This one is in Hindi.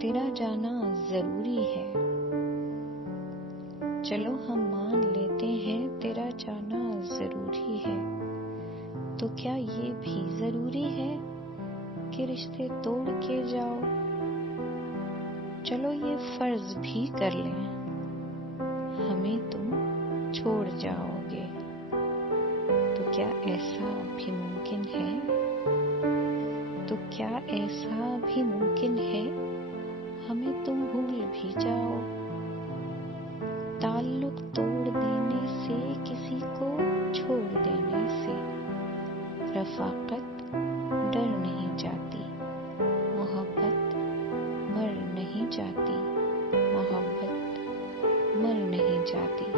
तेरा जाना जरूरी है। चलो हम मान लेते हैं तेरा जाना जरूरी है, तो क्या ये भी जरूरी है कि रिश्ते तोड़ के जाओ? चलो ये फर्ज भी कर लें, हमें तुम छोड़ जाओगे। तो क्या ऐसा भी मुमकिन है? तो क्या ऐसा भी मुमकिन है हमें तुम भूल भी जाओ? ताल्लुक तोड़ देने से, किसी को छोड़ देने से रफाकत डर नहीं जाती, मोहब्बत मर नहीं जाती, मोहब्बत मर नहीं जाती।